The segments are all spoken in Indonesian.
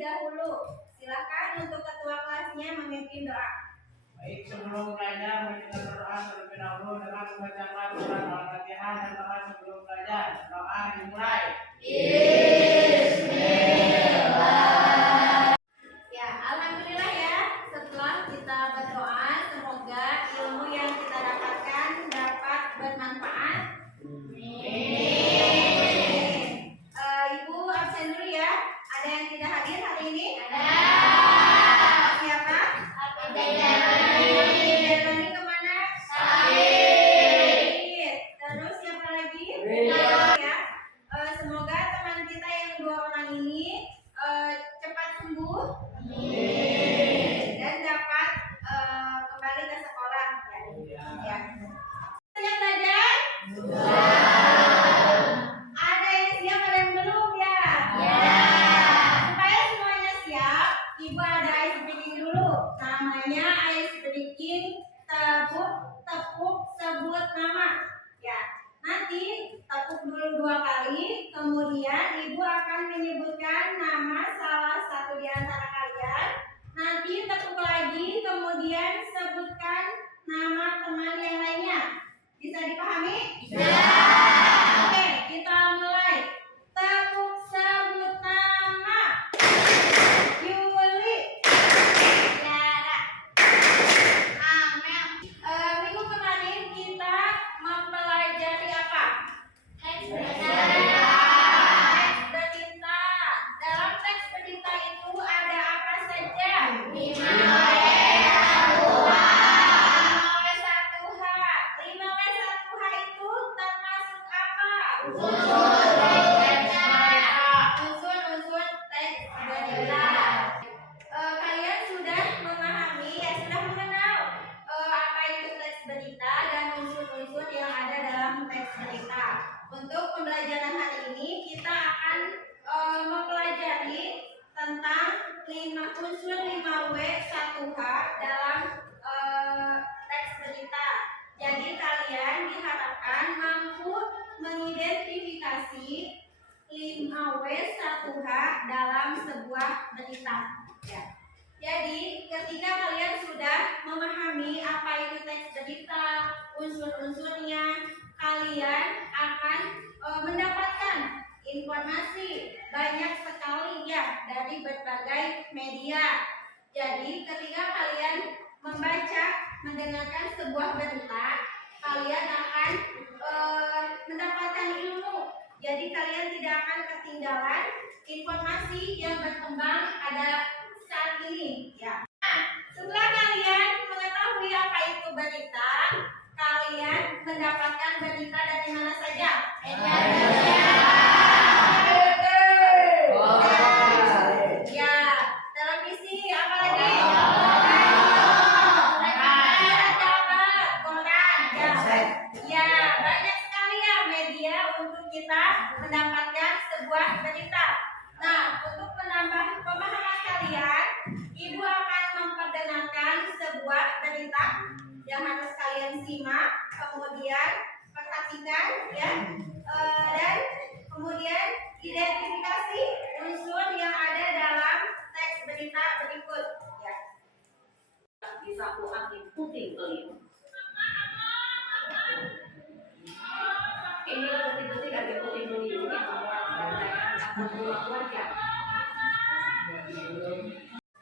terlebih dahulu. Silakan untuk ketua kelasnya memimpin doa. Baik, sebelum belajar kita berdoa terlebih dahulu dengan membacakan surat Al-Fatihah dan doa sebelum belajar. Doa dimulai. Bismillah. Ya, alhamdulillah ya. Setelah kita berdoa, semoga ilmu yang kita dapatkan dapat bermanfaat. Ibu absen dulu ya. Ada yang tidak hadir hari ini? Ada. Siapa? Abdi kemana? Sakit. Terus siapa lagi? Ya. Semoga teman kita yang 2 orang ini cepat sembuh dan dapat kembali ke sekolah. Ya. Siap belajar? Ada yang siap, ada yang belum ya? Supaya semuanya siap, Ibu ada ice breaking dulu. Namanya ice breaking tepuk sebut nama. Ya. Nanti tepuk dulu 2 kali, kemudian Ibu akan menyebutkan nama salah satu di antara kalian. Nanti tepuk lagi, kemudian sebutkan nama teman yang lainnya. Bisa dipahami? Bisa. Oke, kita mulai. Tepuk sebut nama. Yuli. Tiara. Amel. Minggu kemarin kita mempelajari apa? Teks berita. Dalam teks berita itu ada apa saja? 5W1H. 5W1H itu termasuk apa? Unsur-unsur teks berita. Kalian sudah memahami, ya sudah mengenal apa itu teks berita dan unsur-unsur yang ada dalam teks berita. Untuk pembelajaran hari ini kita akan mempelajari tentang unsur 5W1H dalam teks berita. Jadi kalian diharapkan mampu mengidentifikasi 5W1H dalam sebuah berita. Ya. Jadi ketika kalian sudah memahami apa itu teks berita, unsur-unsurnya, kalian akan mendapatkan informasi banyak sekali ya dari berbagai media. Jadi ketika kalian membaca, mendengarkan sebuah berita, kalian akan mendapatkan ilmu. Jadi kalian tidak akan ketinggalan informasi yang berkembang pada saat ini ya. Nah, setelah kalian mengetahui apa itu berita, kalian mendapatkan berita dari mana saja? Ya, televisi, apa lagi? Koran, ya, banyak sekali ya media untuk kita mendapatkan sebuah berita. Nah, untuk menambah pemahaman kalian, Ibu akan memperdengarkan sebuah berita yang harus kalian simak, kemudian perhatikan ya, dan kemudian identifikasi unsur yang ada dalam teks berita berikut ya. Di saku angin puting beliung. Inilah detik-detik angin puting beliung yang membuat kerajaan akan pulang keluarga.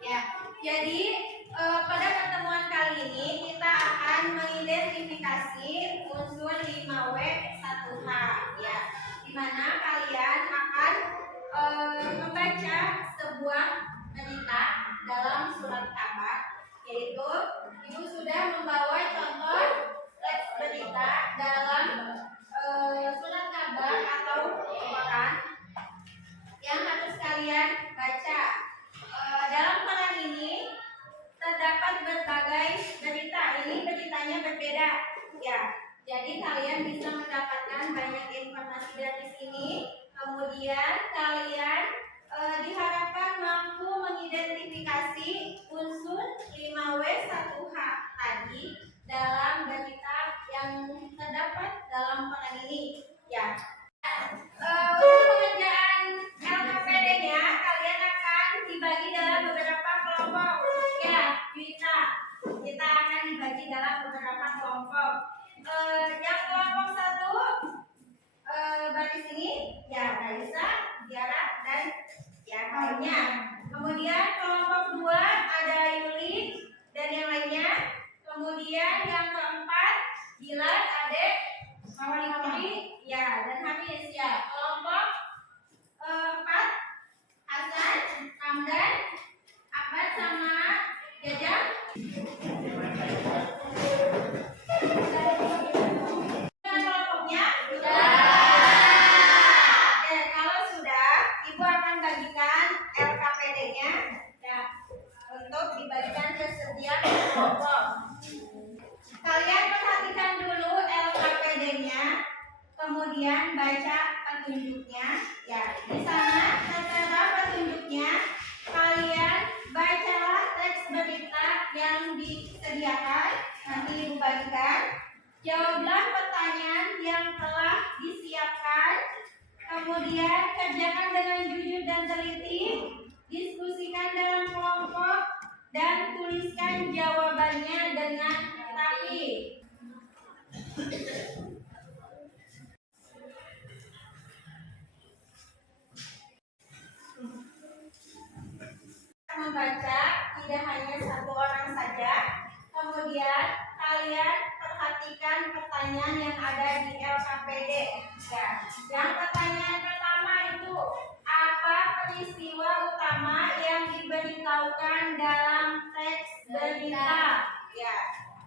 Ya, jadi pada pertemuan kali ini kita akan mengidentifikasi unsur 5W1H ya, di mana kalian akan membaca sebuah berita dalam surat kabar, yaitu Ibu sudah membawa contoh teks berita dalam surat kabar atau koran yang harus kalian baca. Dalam koran ini terdapat berbagai berita. Ini beritanya berbeda ya. Jadi kalian bisa mendapatkan banyak informasi dari sini. Kemudian kalian diharapkan mampu kelompok. Kalian perhatikan dulu LKPD-nya, kemudian baca petunjuknya. Ya, di sana tertera petunjuknya. Kalian bacalah teks berita yang disediakan. Nanti Ibu bagikan. Jawablah pertanyaan yang telah disiapkan. Kemudian kerjakan dengan jujur dan teliti. Diskusikan dalam kelompok dan tuliskan jawabannya dengan rapi. Membaca tidak hanya satu orang saja. Kemudian kalian perhatikan pertanyaan yang ada di LKPD. Ya, yang pertanyaan pertama itu apa peristiwa utama yang diberitahukan dalam teks berita? Ya,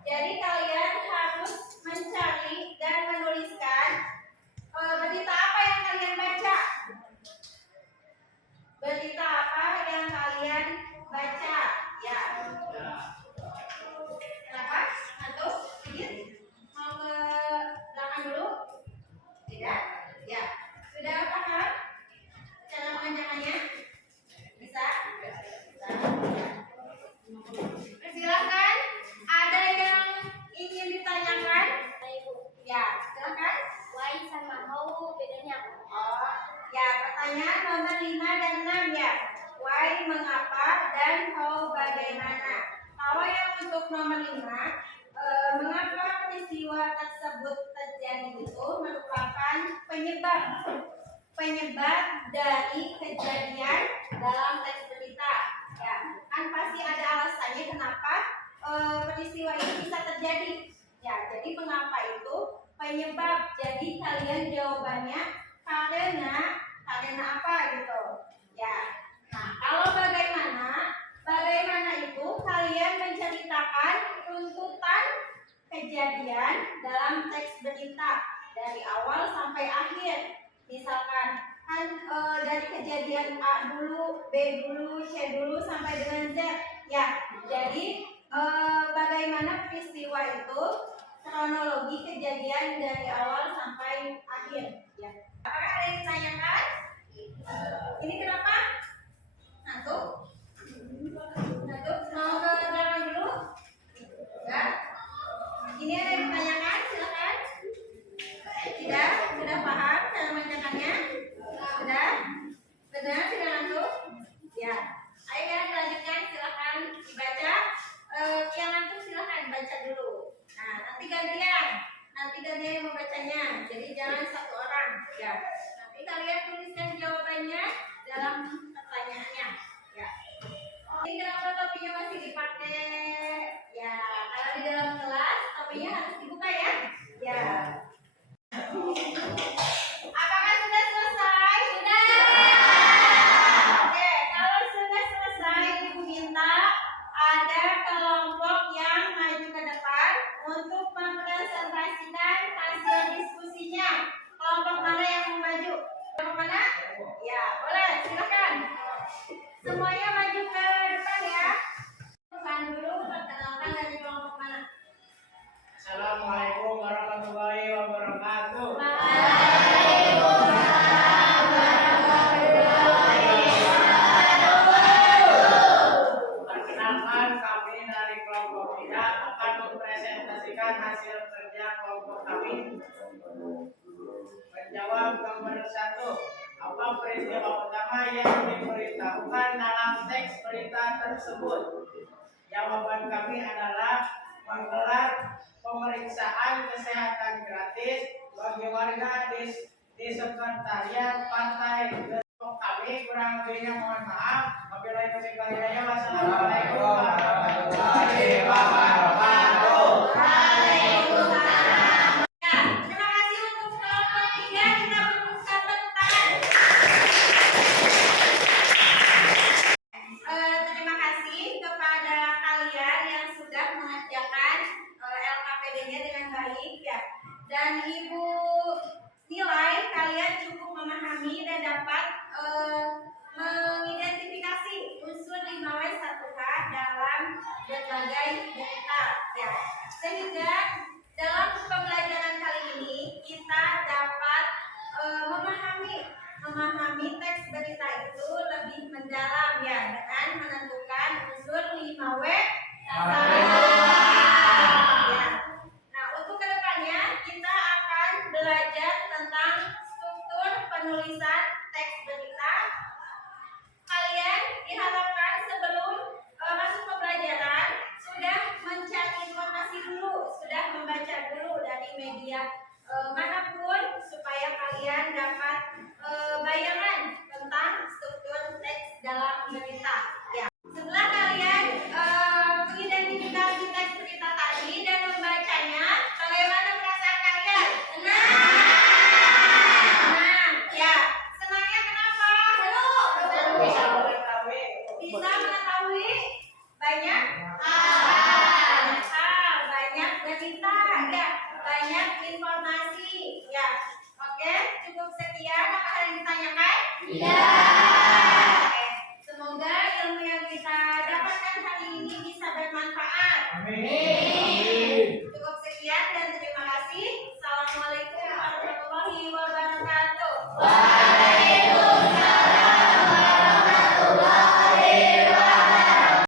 jadi kalian harus mencari dan menuliskan berita apa yang kalian baca. Berita apa yang kalian baca? Ya. Kenapa? Satu, sedikit. Mau ke belakang dulu? Tidak? Ya. Sudah paham cara mengerjakannya? Bisa? Bisa. Silakan. Ada yang ingin ditanyakan? Ya, silakan. Y sama how bedanya apa? Oh, ya, pertanyaan nomor 5 dan 6 ya. Why mengapa dan how bagaimana. Kalau yang untuk nomor 5, mengapa peristiwa tersebut terjadi itu merupakan penyebab dari kejadian dalam teks berita. Ya, kan pasti ada alasannya kenapa peristiwa ini bisa terjadi. Ya, jadi mengapa itu penyebab. Jadi kalian jawabannya karena apa gitu. Ya. Nah, kalau bagaimana itu kalian menceritakan runtutan kejadian dalam teks berita dari awal sampai akhir. Misalkan kan dari kejadian A dulu, B dulu, C dulu sampai dengan Z. Ya, jadi bagaimana peristiwa itu, kronologi kejadian dari awal sampai akhir. Ya. Apakah ada yang ditanyakan? Ini kenapa? Satu. Mau ke belakang dulu? Ya. Ini ada yang ditanyakan? Silakan. Tidak? Sudah paham cara mengerjakannya? Sudah? Benar? Sudah langsung? Ya. Ayo kita lanjutkan. Silakan dibaca. Yang langsung silakan baca dulu. Nah, nanti gantian yang membacanya. Jadi jangan satu orang. Ya. Nanti kalian tuliskan jawabannya dalam pertanyaannya. Ya. Ini kenapa topinya masih dipakai? Ya, kalau di dalam kelas topinya harus dibuka ya. Ya. Apakah sudah selesai? Sudah. Oke, kalau sudah selesai, Ibu minta ada kelompok yang maju ke depan untuk mempresentasikan hasil diskusinya. Kelompok mana yang mau maju? Kelompok mana? Ya, boleh, silakan. Semuanya maju ke depan ya. Bukan dulu, perkenalkan dari kelompok mana. Assalamualaikum warahmatullahi wabarakatuh. Perkenalkan, kami dari kelompok 3 akan mempresentasikan hasil kerja kelompok kami. Menjawab nomor 1. Apa peristiwa utama yang diberitahukan dalam teks berita tersebut? Jawaban kami adalah menggelar pemeriksaan kesehatan gratis bagi warga di sekretariat partai. Kami kurang lebihnya mohon maaf. Wabillahi taufiq wal hidayah. Wassalamualaikum warahmatullahi wabarakatuh. Waalaikumsalam. Ya, terima kasih untuk kelompok 3. Kita berbuka tepuk tangan. Terima kasih kepada kalian yang sudah mengerjakan LKPD-nya dengan baik ya. Dan Ibu nilai kalian cukup memahami dan dapat mengidentifikasi unsur 5W1H dalam berbagai berita kasih. Ya, oke, cukup sekian. Apa yang ditanyakan? Iya.